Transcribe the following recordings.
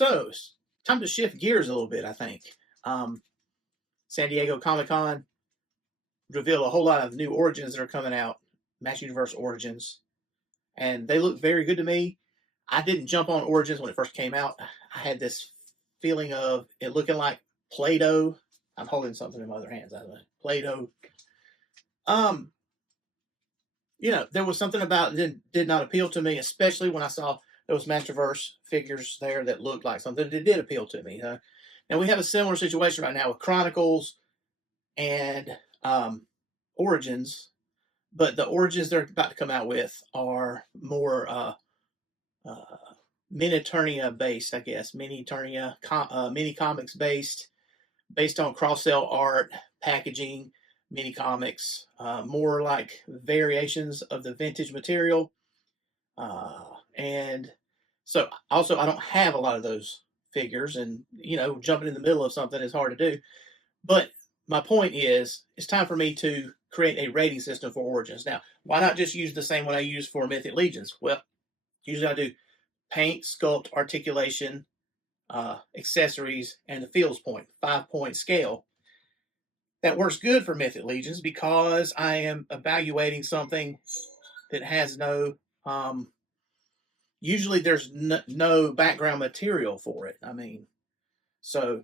So, it's time to shift gears a little bit, I think. Um, San Diego Comic-Con revealed a whole lot of new Origins that are coming out, Master Universe Origins, and they look very good to me. I didn't jump on Origins when it first came out. I had this feeling of it looking like Play-Doh. I'm holding something in my other hands. I don't know. Play-Doh. Um, there was something about it that did not appeal to me, especially when I saw those Masterverse figures there that looked like something that did appeal to me. Now we have a similar situation right now with Chronicles and Origins, but the Origins they're about to come out with are more Mini-Eternia based, I guess. Mini-Eternia, mini comics based on cross sell art, packaging, mini comics, more like variations of the vintage material. And so also I don't have a lot of those figures, and jumping in the middle of something is hard to do. But my point is, it's time for me to create a rating system for Origins. Now, why not just use the same one I use for Mythic Legions? Well, usually I do paint, sculpt, articulation, accessories, and the feels point, 5-point scale. That works good for Mythic Legions because I am evaluating something that has no, usually there's no background material for it. I mean, so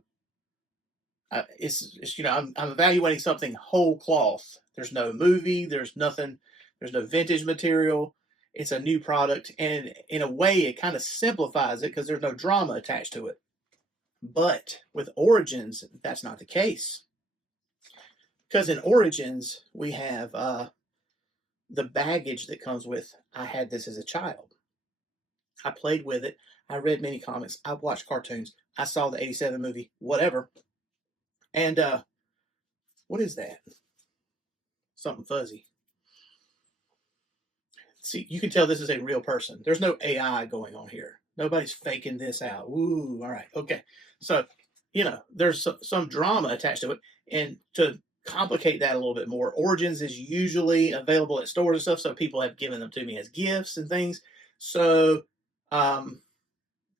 it's I'm evaluating something whole cloth. There's no movie, there's nothing, there's no vintage material. It's a new product, and in a way, it kind of simplifies it because there's no drama attached to it. But with Origins, that's not the case. Because in Origins, we have the baggage that comes with, I had this as a child. I played with it. I read many comics. I watched cartoons. I saw the 87 movie, whatever. And what is that? Something fuzzy. See, you can tell this is a real person. There's no AI going on here. Nobody's faking this out. Ooh, all right. Okay. So, there's some drama attached to it. And to complicate that a little bit more, Origins is usually available at stores and stuff, so people have given them to me as gifts and things. So, I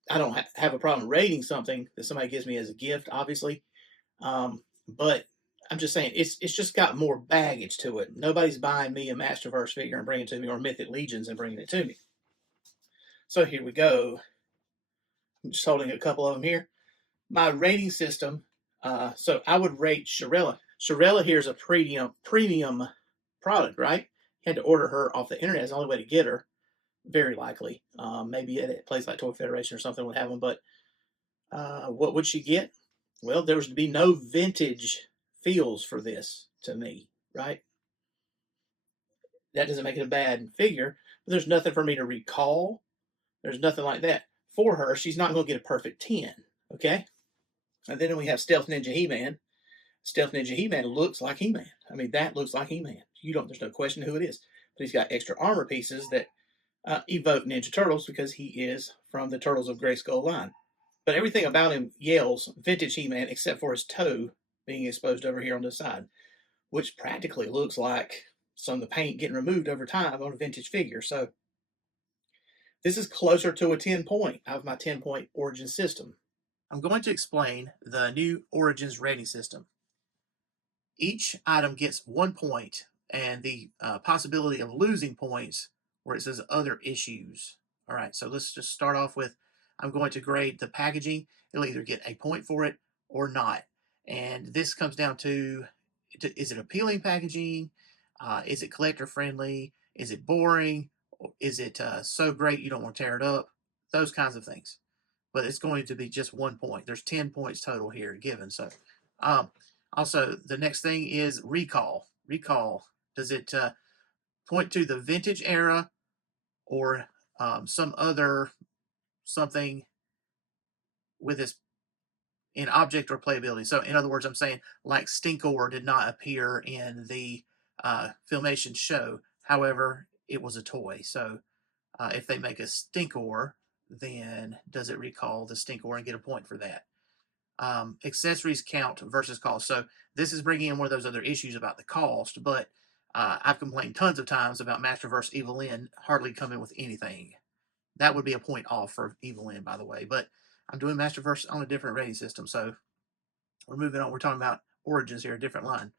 don't have a problem rating something that somebody gives me as a gift, obviously. But I'm just saying, it's just got more baggage to it. Nobody's buying me a Masterverse figure and bringing it to me, or Mythic Legions and bringing it to me. So here we go. I'm just holding a couple of them here. My rating system, so I would rate Shirella. Shirella here is a premium product, right? You had to order her off the internet. It's the only way to get her, very likely. Maybe at a place like Toy Federation or something would have them, but what would she get? Well, there was to be no vintage feels for this to me, right? That doesn't make it a bad figure, but there's nothing for me to recall. There's nothing like that. For her, she's not going to get a perfect 10, okay? And then we have Stealth Ninja He-Man. Stealth Ninja He-Man looks like He-Man. I mean, that looks like He-Man. There's no question who it is. But he's got extra armor pieces that evoke Ninja Turtles because he is from the Turtles of Grayskull line. But everything about him yells vintage He-Man except for his toe being exposed over here on the side, which practically looks like some of the paint getting removed over time on a vintage figure. So this is closer to a 10-point out of my 10-point Origin system. I'm going to explain the new Origins rating system. Each item gets 1 point, and the possibility of losing points where it says other issues. All right, so let's just start off with, I'm going to grade the packaging. It'll either get a point for it or not. And this comes down to, is it appealing packaging? Is it collector friendly? Is it boring? Is it so great you don't want to tear it up? Those kinds of things. But it's going to be just 1 point. There's 10 points total here given. So, also, the next thing is recall. Recall. Does it point to the vintage era or some other something with this in object or playability? So, in other words, I'm saying like Stinkor did not appear in the Filmation show. However, it was a toy. So, if they make a Stinkor, then does it recall the Stinkor and get a point for that? Accessories count versus cost. So this is bringing in one of those other issues about the cost, but I've complained tons of times about Masterverse Evil-Lyn hardly coming with anything. That would be a point off for Evil-Lyn, by the way. But I'm doing Masterverse on a different rating system, so we're moving on. We're talking about Origins here, a different line.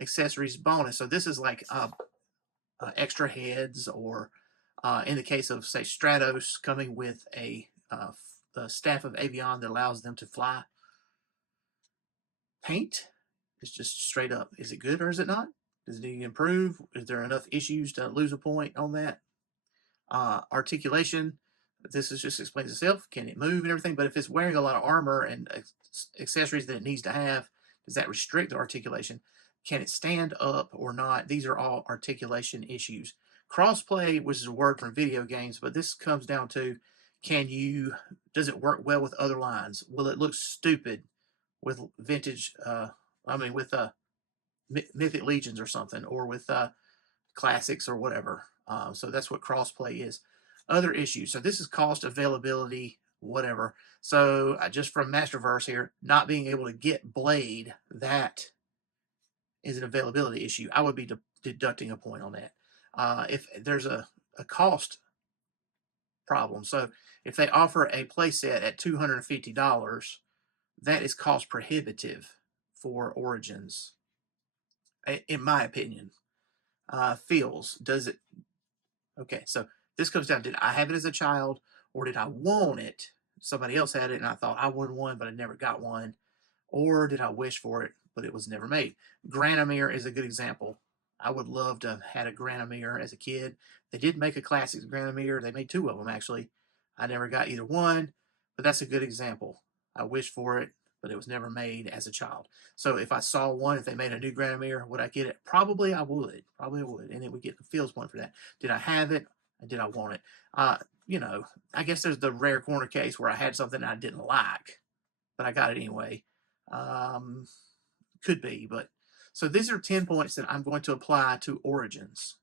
Accessories bonus. So this is like extra heads, or in the case of, say, Stratos, coming with a staff of Avion that allows them to fly. Paint is just straight up. Is it good or is it not? Does it need to improve? Is there enough issues to lose a point on that? Articulation. This is just explains itself. Can it move and everything? But if it's wearing a lot of armor and accessories that it needs to have, does that restrict the articulation? Can it stand up or not? These are all articulation issues. Crossplay, which is a word from video games, but this comes down to, does it work well with other lines? Will it look stupid with vintage, with Mythic Legions or something, or with classics or whatever? So that's what crossplay is. Other issues. So this is cost, availability, whatever. So just from Masterverse here, not being able to get Blade, that is an availability issue. I would be deducting a point on that. If there's a cost problem, so if they offer a playset at $250, that is cost prohibitive for Origins, in my opinion. Feels, does it? Okay, so this comes down, did I have it as a child, or did I want it? Somebody else had it and I thought I wanted one, but I never got one. Or did I wish for it, but it was never made? Granomir is a good example. I would love to have had a Granomir as a kid. They did make a classic Granomir. They made two of them, actually. I never got either one, but that's a good example. I wished for it, but it was never made as a child. So if I saw one, if they made a new Granomir, would I get it? Probably I would. Probably I would. And it would get the feels point for that. Did I have it? Did I want it? I guess there's the rare corner case where I had something I didn't like, but I got it anyway. Could be, but so these are 10 points that I'm going to apply to Origins.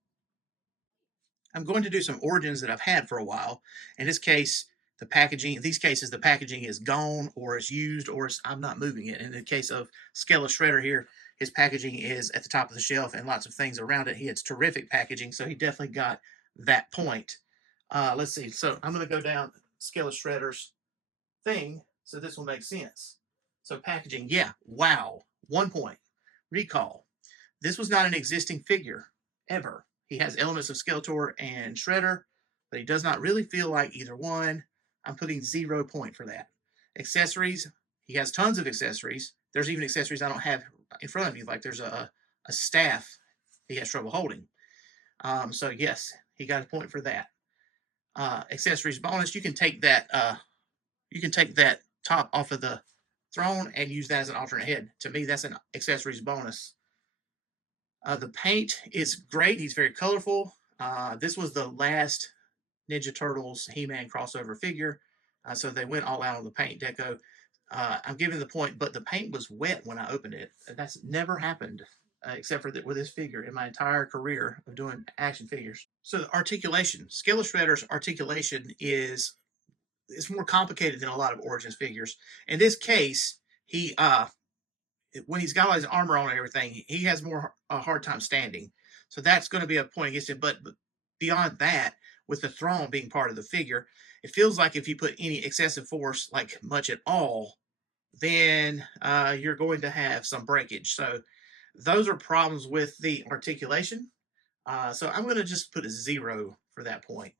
I'm going to do some Origins that I've had for a while. In this case, the packaging, these cases, the packaging is gone or it's used or I'm not moving it. In the case of Skele-Shredder here, his packaging is at the top of the shelf and lots of things around it. He has terrific packaging, so he definitely got that point. Let's see. So I'm going to go down Skele-Shredder's thing so this will make sense. So packaging, yeah, wow, 1 point. Recall. This was not an existing figure ever. He has elements of Skeletor and Shredder, but he does not really feel like either one. I'm putting 0 point for that. Accessories, he has tons of accessories. There's even accessories I don't have in front of me, like there's a staff he has trouble holding. So yes, he got a point for that. Accessories bonus, you can take that top off of the throne and use that as an alternate head. To me, that's an accessories bonus. The paint is great. He's very colorful. This was the last Ninja Turtles He-Man crossover figure, so they went all out on the paint deco. I'm giving the point, but the paint was wet when I opened it. That's never happened, except for with this figure in my entire career of doing action figures. So the articulation. Skele-Shredder's articulation is more complicated than a lot of Origins figures. In this case, he when he's got all his armor on and everything, he has a hard time standing. So that's going to be a point against him. But beyond that, with the throne being part of the figure, it feels like if you put any excessive force, like much at all, then you're going to have some breakage. So those are problems with the articulation. So I'm going to just put a 0 for that point.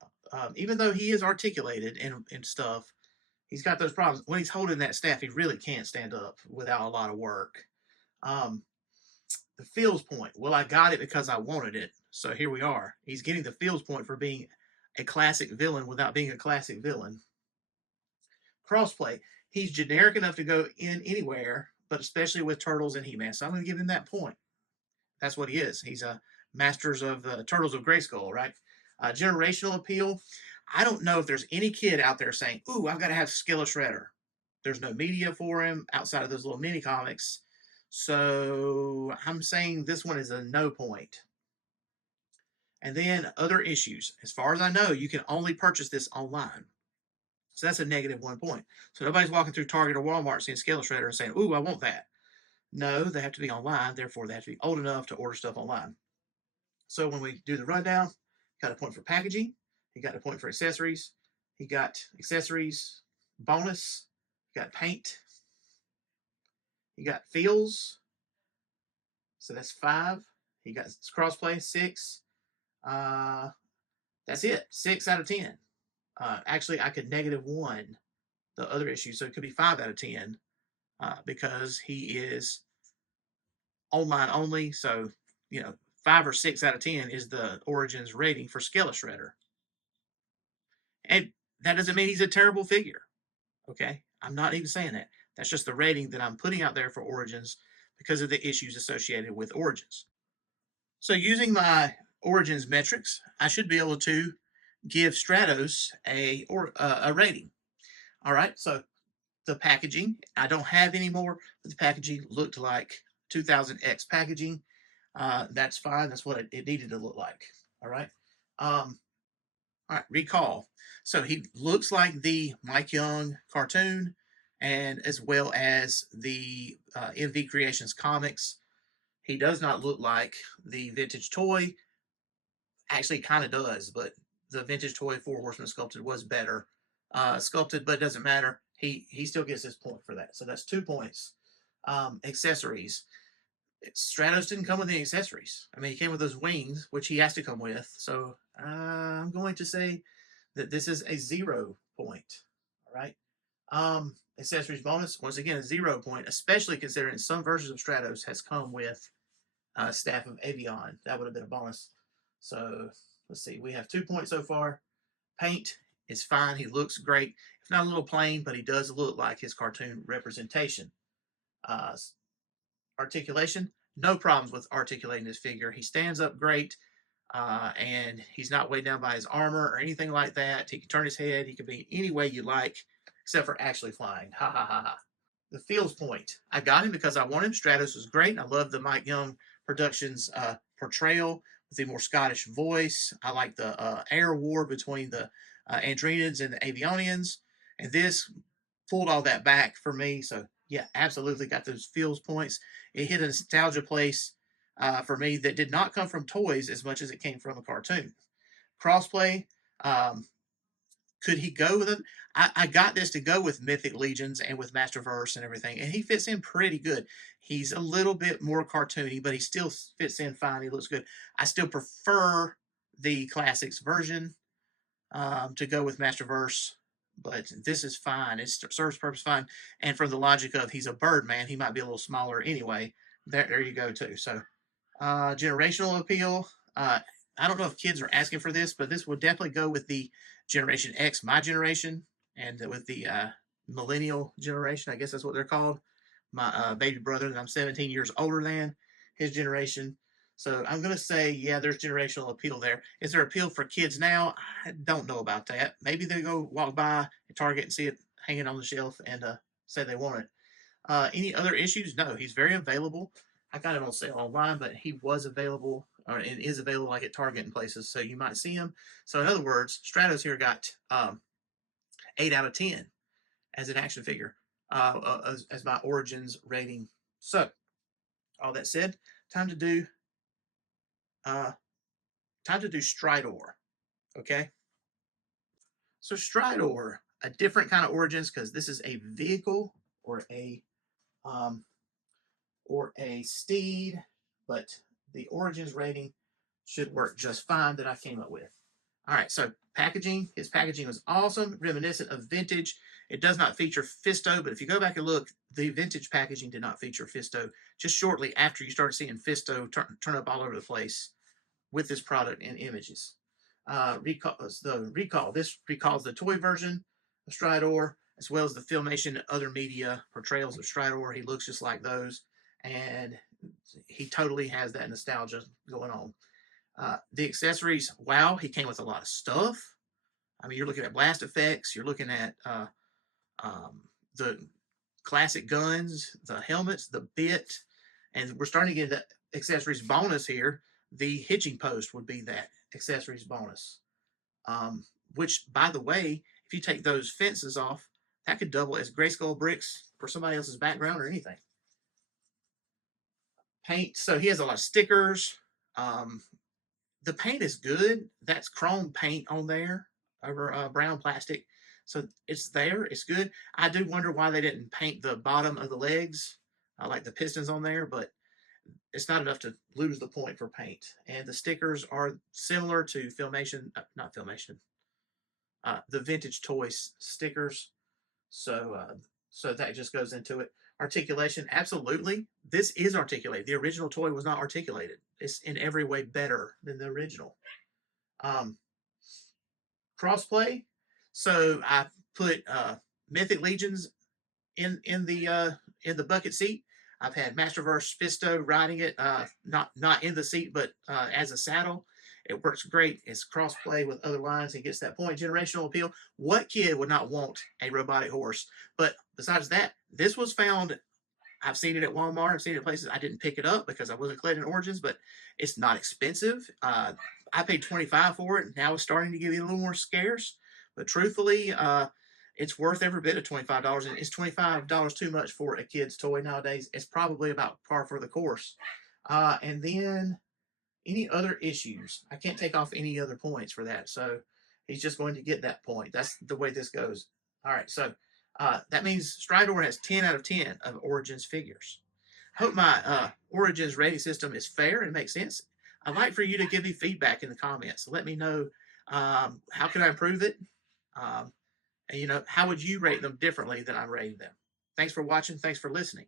Even though he is articulated and stuff, he's got those problems. When he's holding that staff, he really can't stand up without a lot of work. The feels point. Well, I got it because I wanted it. So here we are. He's getting the feels point for being a classic villain without being a classic villain. Crossplay. He's generic enough to go in anywhere, but especially with Turtles and He-Man. So I'm going to give him that point. That's what he is. He's a Masters of Turtles of Grayskull, right? Generational appeal. I don't know if there's any kid out there saying, ooh, I've got to have Skele-Shredder. There's no media for him outside of those little mini comics. So I'm saying this one is a no point. And then other issues. As far as I know, you can only purchase this online. So that's a negative 1 point. So nobody's walking through Target or Walmart seeing Skele-Shredder and saying, ooh, I want that. No, they have to be online. Therefore, they have to be old enough to order stuff online. So when we do the rundown, got a point for packaging. He got a point for accessories. He got accessories bonus. You got paint. You got feels. So that's 5. You got crossplay, 6. That's it. 6 out of 10. Actually, I could -1 the other issue, so it could be 5 out of 10 because he is online only. So, 5 or 6 out of 10 is the Origins rating for Skele-Shredder. And that doesn't mean he's a terrible figure. Okay? I'm not even saying that. That's just the rating that I'm putting out there for Origins because of the issues associated with Origins. So using my Origins metrics, I should be able to give Stratos a rating. All right, so the packaging, I don't have anymore, but the packaging looked like 2000X packaging. That's fine. That's what it needed to look like. All right. All right, recall. So he looks like the Mike Young cartoon, and as well as the MV Creations comics. He does not look like the vintage toy. Actually, kind of does, but the vintage toy Four Horsemen sculpted was better sculpted, but it doesn't matter. He still gets his point for that. So that's 2 points. Accessories. Stratos didn't come with any accessories. I mean, he came with those wings, which he has to come with. So I'm going to say that this is a 0 point. All right. Accessories bonus, once again, a 0 point, especially considering some versions of Stratos has come with Staff of Avion. That would have been a bonus. So let's see. We have 2 points so far. Paint is fine. He looks great. It's not a little plain, but he does look like his cartoon representation. Articulation, no problems with articulating this figure. He stands up great, and he's not weighed down by his armor or anything like that. He can turn his head. He can be any way you like, except for actually flying. Ha ha ha ha. The feels point. I got him because I want him. Stratos was great. I love the Mike Young Productions portrayal with the more Scottish voice. I like the air war between the Andrenids and the Avionians. And this pulled all that back for me. So, yeah, absolutely got those feels points. It hit a nostalgia place for me that did not come from toys as much as it came from a cartoon. Crossplay. Could he go with it? I got this to go with Mythic Legions and with Masterverse and everything, and he fits in pretty good. He's a little bit more cartoony, but he still fits in fine. He looks good. I still prefer the Classics version to go with Masterverse, but this is fine. It serves purpose fine. And for the logic of he's a bird man, he might be a little smaller anyway. There you go, too. So, generational appeal. I don't know if kids are asking for this, but this would definitely go with the Generation X, my generation, and with the millennial generation. I guess that's what they're called. My baby brother that I'm 17 years older than, his generation. So I'm going to say, yeah, there's generational appeal there. Is there appeal for kids now? I don't know about that. Maybe they go walk by at Target and see it hanging on the shelf and say they want it. Any other issues? No, he's very available. I got him on sale online, but he was available and is available like at Target and places, so you might see him. So in other words, Stratos here got 8 out of 10 as an action figure as my Origins rating. So all that said, time to do Stridor. Okay, so Stridor, a different kind of Origins because this is a vehicle or um, a steed, but the Origins rating should work just fine that I came up with. All right, so packaging. His packaging was awesome, reminiscent of vintage. It does not feature Fisto, but if you go back and look, the vintage packaging did not feature Fisto. Just shortly after you started seeing Fisto turn up all over the place with this product and images. Recall. This recalls the toy version of Stridor, as well as the Filmation and other media portrayals of Stridor. He looks just like those, and he totally has that nostalgia going on. The accessories, wow, he came with a lot of stuff. I mean, you're looking at blast effects, you're looking at the classic guns, the helmets, the bit, and we're starting to get the accessories bonus here. The hitching post would be that accessories bonus. Which, by the way, if you take those fences off, that could double as Grayskull bricks for somebody else's background or anything. Paint, so he has a lot of stickers. The paint is good. That's chrome paint on there over brown plastic. So it's there. It's good. I do wonder why they didn't paint the bottom of the legs, like the pistons on there, but it's not enough to lose the point for paint. And the stickers are similar to Filmation, not Filmation, the vintage toys stickers. So, so that just goes into it. Articulation, absolutely. This is articulated. The original toy was not articulated. It's in every way better than the original. Crossplay. So I put Mythic Legions in the bucket seat. I've had Masterverse Fisto riding it, not in the seat, but as a saddle. It works great. It's crossplay with other lines. It gets that point. Generational appeal. What kid would not want a robotic horse? But besides that, this was found. I've seen it at Walmart. I've seen it at places. I didn't pick it up because I wasn't collecting Origins, but it's not expensive. I paid $25 for it. Now it's starting to get a little more scarce. But truthfully, it's worth every bit of $25. And it's $25 too much for a kid's toy nowadays. It's probably about par for the course. And then any other issues? I can't take off any other points for that. So he's just going to get that point. That's the way this goes. All right. So that means Stridor has 10 out of 10 of Origins figures. I hope my Origins rating system is fair and makes sense. I'd like for you to give me feedback in the comments. Let me know how can I improve it. And, how would you rate them differently than I'm rating them? Thanks for watching. Thanks for listening.